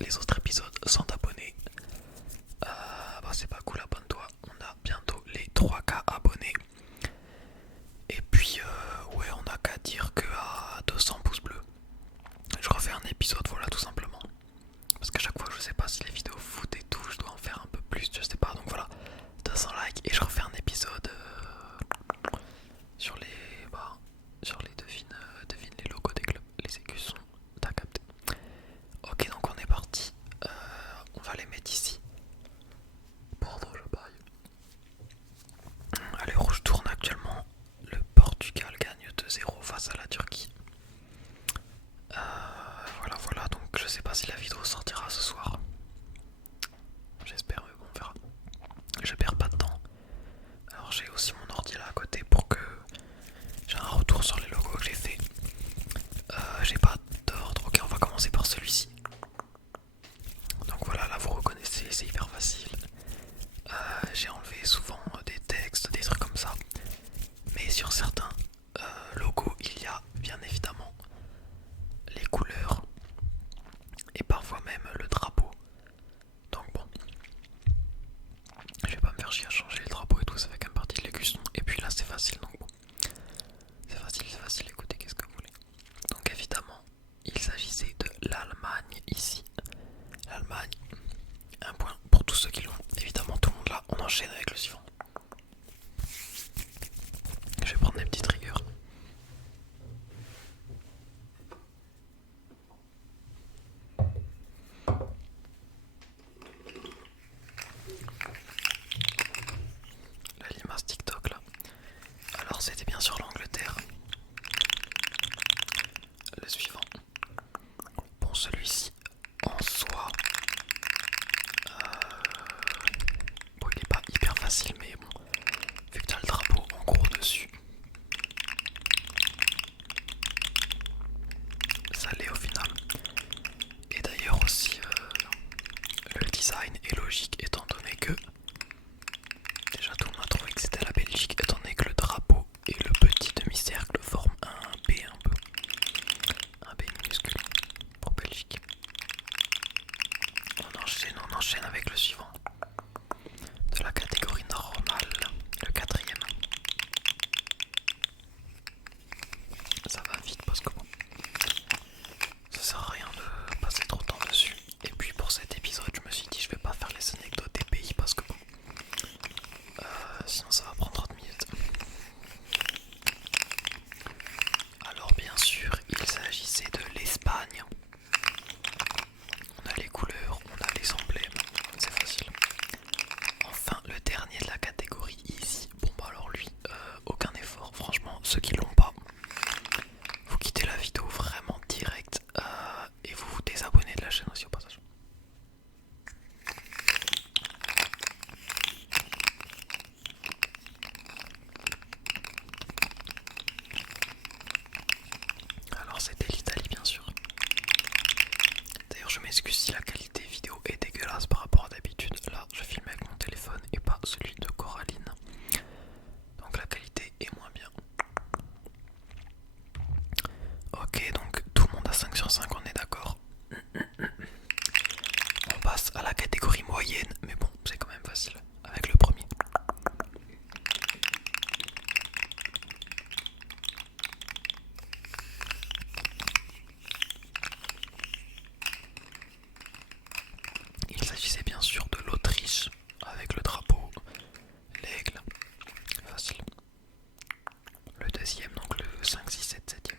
les autres épisodes sans t'abonner. Bah c'est pas cool, abonne-toi. On a bientôt les 3K abonnés. Et puis ouais, on a qu'à dire que à 200 pouces bleus, je refais un épisode, voilà, tout simplement. Parce qu'à chaque fois, je sais pas si les vidéos foot et tout, je dois en faire un peu plus, je sais pas. Donc voilà, 200 likes et je refais un épisode sur les, bah, sur les devine les logos des clubs, les écusons, t'as capté. Ok, donc on est parti. On va les mettre ici. Pardon, je baille. Allez, rouge tourne actuellement. Le Portugal gagne 2-0 face à la Turquie. Voilà, voilà, donc je sais pas si la vidéo sortira ce soir. J'espère, mais bon, on verra. Je perds pas de temps. Alors j'ai aussi mon ordi là à côté pour que j'ai un retour sur les logos que j'ai fait. J'ai pas d'ordre. Ok, on va commencer par celui-ci. Donc voilà, là vous reconnaissez, c'est hyper facile. J'ai enlevé souvent des textes, des trucs comme ça. Mais sur certains logos, il y a bien évidemment les couleurs et parfois même le drapeau. Donc bon, je vais pas me faire chier à changer le drapeau et tout, ça fait quand même partie de l'écusson. Et puis là c'est facile, donc bon. C'est facile, écoutez, qu'est-ce que vous voulez. Donc évidemment, il s'agissait de l'Allemagne ici. L'Allemagne, un point pour tous ceux qui l'ont. Évidemment, tout le monde là, on enchaîne avec le suivant. Je vais prendre des petites rigueurs. La limace TikTok là. Alors c'était bien sûr l'Angleterre. Le suivant. Bon, celui-ci en soi. Bon, il est pas hyper facile, mais bon. Vu que tu as le drapeau en gros dessus, ça l'est au final. Et d'ailleurs aussi, le design est logique étant donné que déjà tout le monde a trouvé que c'était la Belgique étant donné que le drapeau et le petit demi-cercle forment un B un peu. Un B minuscule pour Belgique. On enchaîne avec le suivant. De la catégorie normale, le quatrième. Ça va vite parce que bon, ça sert à rien de passer trop de temps dessus. Et puis pour cet épisode, je me suis dit je vais pas faire les anecdotes des pays parce que bon, sinon ça va prendre 30 minutes. Alors bien sûr, il s'agissait de l'Espagne. On a les couleurs, on a les emblèmes, c'est facile. Enfin, le dernier de la catégorie ici. Bon bah alors lui, aucun effort. Franchement, ceux qui l'ont pas, vous quittez la vidéo vraiment direct et vous vous désabonnez de la chaîne aussi au passage. Alors c'était l'Italie bien sûr. D'ailleurs je m'excuse si la qualité vidéo est dégueulasse par rapport à d'habitude. Là je filme avec mon téléphone et pas celui de Coraline. Donc la qualité est moins bien. Ok, donc tout le monde a 5 sur 5, on est d'accord. On passe à la catégorie moyenne, mais bon, c'est quand même facile avec le premier. Il s'agissait bien sûr de l'Autriche avec le drapeau, l'aigle, facile. Le deuxième, donc le 5, 6, 7, 7e.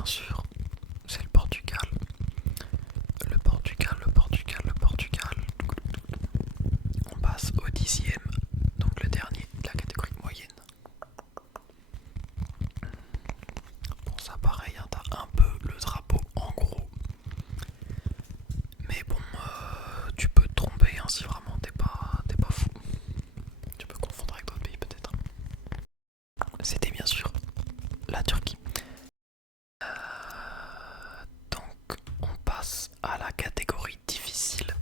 bien sûr, c'est le Portugal. Le Portugal, le Portugal, le Portugal. On passe au 10e, donc le dernier de la catégorie moyenne. Bon, ça pareil, hein, t'as un peu le drapeau en gros. Mais bon, tu peux te tromper hein, si vraiment t'es pas fou. Tu peux confondre avec d'autres pays peut-être. C'était bien sûr la Turquie. Donc on passe à la catégorie difficile.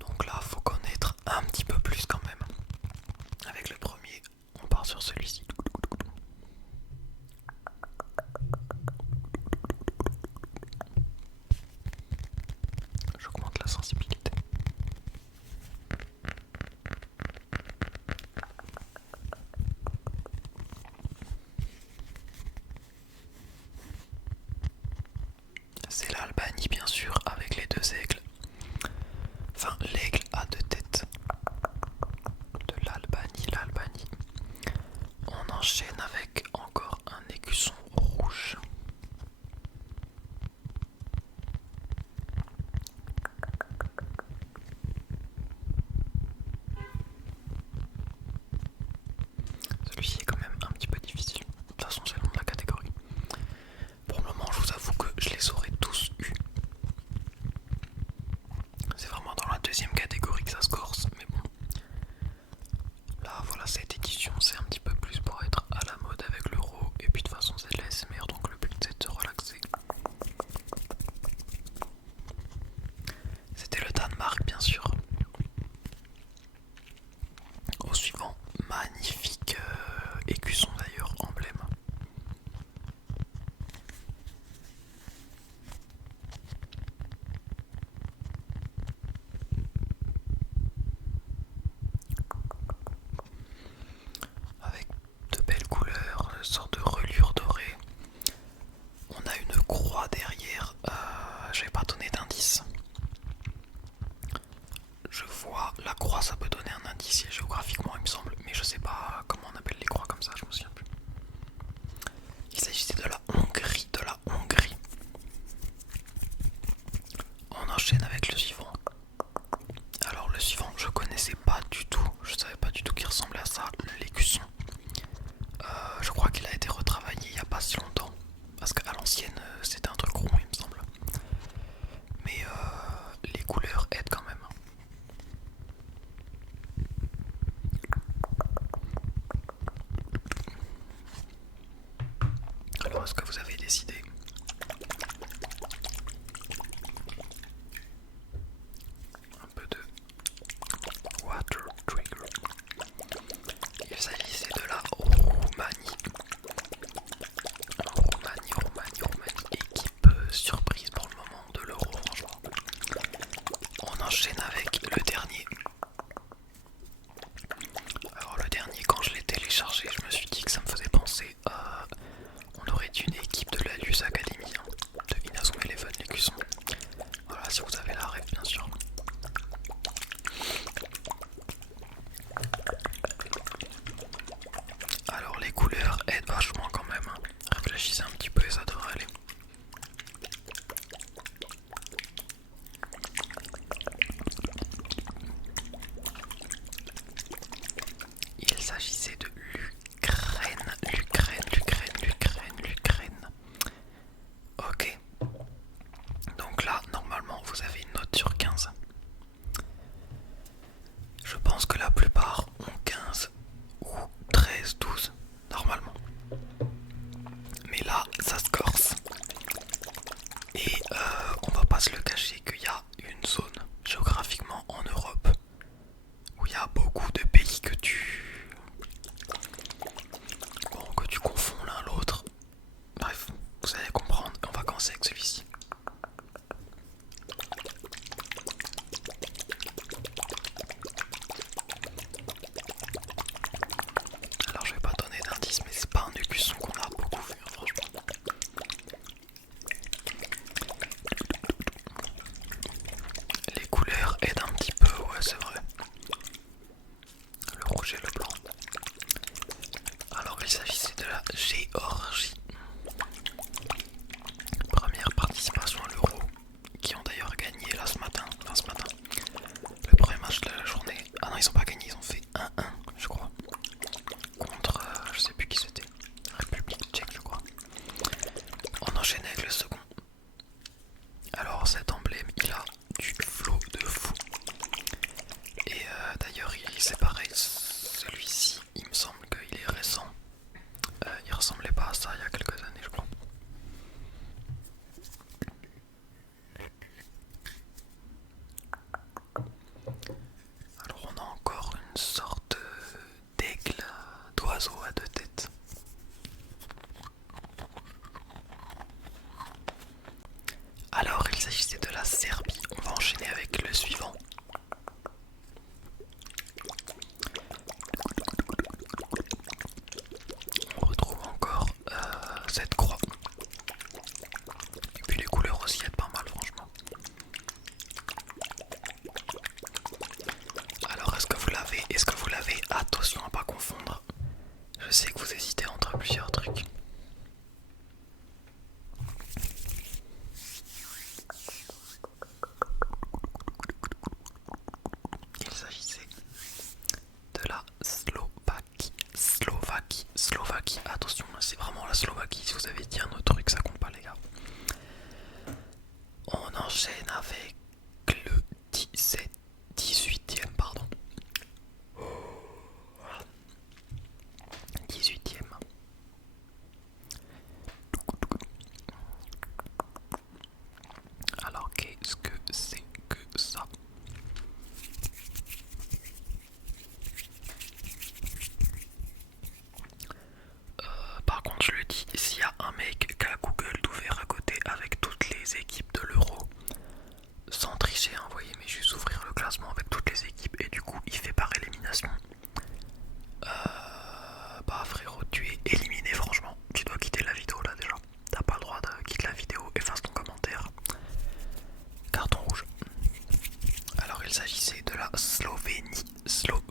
Donc là faut connaître un petit peu plus quand même. Avec le premier, on part sur celui-ci. J'augmente la sensibilité. C'est l'Albanie bien sûr avec les deux aigles. Enfin l'aigle a deux têtes. De l'Albanie. On enchaîne avec encore un écusson rouge. Celui-ci est quand même un petit peu difficile. De toute façon, c'est le nom de la catégorie. Pour le moment, je vous avoue que je les aurais tous eus. C'est vraiment dans la deuxième catégorie que ça se corse, mais bon. Là, voilà, cette édition, c'est un petit peu plus pour être à la mode avec l'euro. Et puis de toute façon, c'est de la l'ASMR, donc le but c'est de se relaxer. C'était le Danemark, bien sûr. Au suivant, magnifique écusson d'ailleurs, emblème. Avec de belles couleurs, une sorte de reliure dorée. On a une croix derrière, je vais pas donner d'indice. Je vois la croix, ça peut donner un indice géographiquement il me semble, mais je sais pas comment on appelle les croix comme ça, je me souviens plus. Il s'agissait de la Hongrie, On enchaîne avec le suivant. Alors le suivant, je connaissais pas du tout, je savais pas du tout qu'il ressemblait à ça, l'écusson. Je crois qu'il a été retravaillé il y a pas si longtemps, parce qu'à l'ancienne c'était un truc rond il me semble. Mais les couleurs aident quand même. Alors est-ce que vous avez décidé? Un peu de water trigger. Il s'agissait de la Roumanie. Roumanie. Équipe surprise pour le moment de l'Euro, franchement. On enchaîne avec le dernier. Alors le dernier, quand je l'ai téléchargé, je me suis dit que ça me faisait penser à... On aurait dit une équipe de la Luz Academy, hein, de Inazuma Eleven, l'écusson. Voilà, si vous avez la rêve, bien sûr. Alors les couleurs aident vachement quand même, hein. Réfléchissez un petit peu et ça devrait aller. Il s'agissait de l'Ukraine. Ok. Donc là, normalement, vous avez une note sur 15. j'enchaîne avec le 18e, pardon. 18e. Alors qu'est-ce que c'est que ça? Par contre je le dis, s'il y a un mec qui a Google d'ouvert à côté avec toutes les équipes de l'Euro, sans tricher, hein, vous voyez, mais juste ouvrir le classement avec toutes les équipes et du coup il fait par élimination. Bah frérot, tu es éliminé franchement. Tu dois quitter la vidéo là déjà. T'as pas le droit de quitter la vidéo, efface ton commentaire. Carton rouge. Alors il s'agissait de la Slovénie. Slovénie.